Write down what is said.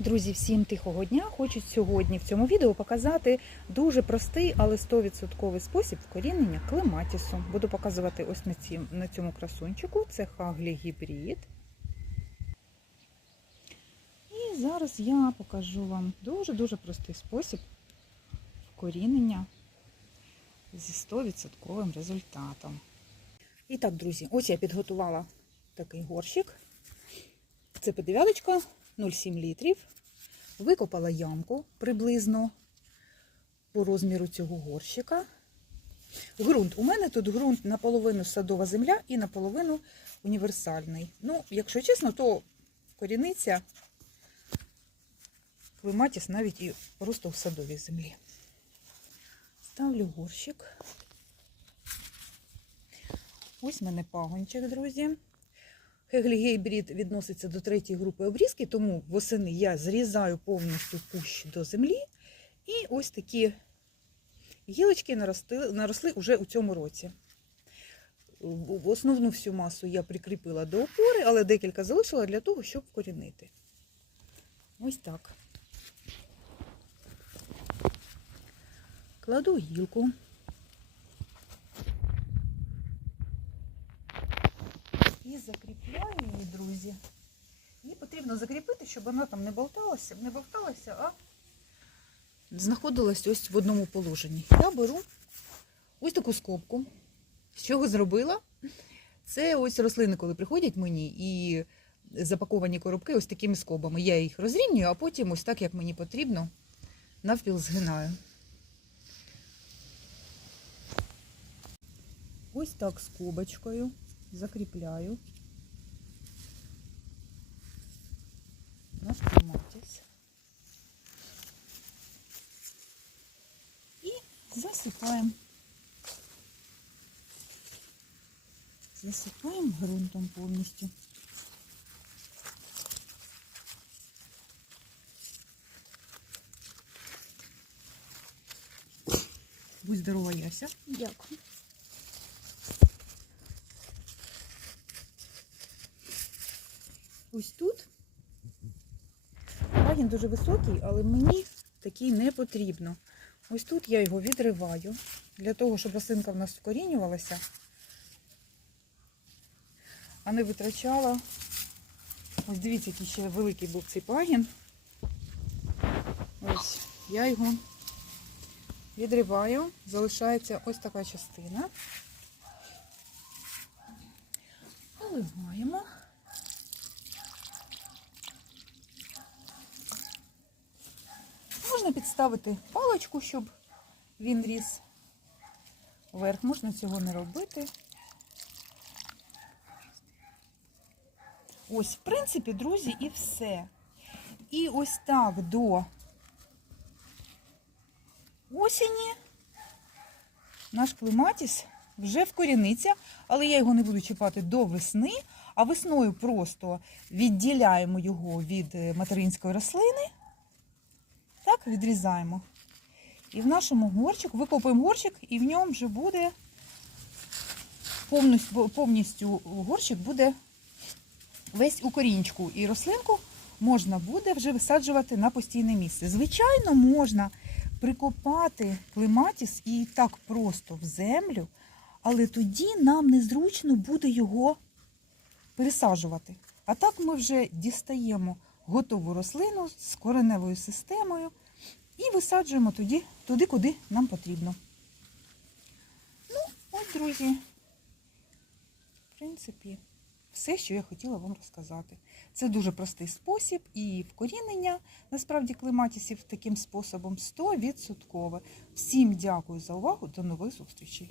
Друзі, всім тихого дня! Хочу сьогодні в цьому відео показати дуже простий, але 100% спосіб вкорінення клематісу. Буду показувати ось на, ці, на цьому красунчику. Це хаглі гібрид. І зараз я покажу вам дуже-дуже простий спосіб вкорінення зі 100% результатом. І так, друзі, ось я підготувала такий горщик. Це подев'яточка 0,7 літрів. Викопала ямку приблизно по розміру цього горщика. Ґрунт. У мене тут ґрунт наполовину садова земля і наполовину універсальний. Ну, якщо чесно, то коріниця клематіс навіть і просто в садовій землі. Ставлю горщик. Ось в мене пагончик, друзі. Хеглігейбрід відноситься до третьої групи обрізки, тому восени я зрізаю повністю кущ до землі. І ось такі гілочки наросли, наросли уже у цьому році. Основну всю масу я прикріпила до опори, але декілька залишила для того, щоб вкорінити. Ось так. Кладу гілку. Закріпляю її, друзі. Її потрібно закріпити, щоб вона там не болталася, не болталася, а знаходилась ось в одному положенні. Я беру ось таку скобку. З чого зробила? Це ось рослини, коли приходять мені і запаковані коробки ось такими скобами. Я їх розрівнюю, а потім ось так, як мені потрібно, навпіл згинаю. Ось так скобочкою закріпляю наш клематис і засипаємо. Засипаємо ґрунтом повністю. Будь здорова, Яся. Дякую. Ось тут пагін дуже високий, але мені такий не потрібно. Ось тут я його відриваю, для того, щоб рослинка в нас вкорінювалася, а не витрачала. Ось дивіться, який ще великий був цей пагін. Ось, я його відриваю, залишається ось така частина. Поливаємо. Можна підставити паличку, щоб він ріс вверх. Можна цього не робити. Ось, в принципі, друзі, і все. І ось так до осені наш клематіс вже вкоріниться, але я його не буду чіпати до весни, а весною просто відділяємо його від материнської рослини. Відрізаємо. І в нашому горщику, викопуємо горщик, і в ньому вже буде повністю, повністю горщик буде весь у корінчику. І рослинку можна буде вже висаджувати на постійне місце. Звичайно, можна прикопати клематіс і так просто в землю, але тоді нам незручно буде його пересаджувати. А так ми вже дістаємо готову рослину з кореневою системою і висаджуємо туди, туди, куди нам потрібно. Ну, ось, друзі, в принципі, все, що я хотіла вам розказати. Це дуже простий спосіб і вкорінення, насправді, клематісів таким способом 100%. Всім дякую за увагу, до нових зустрічей!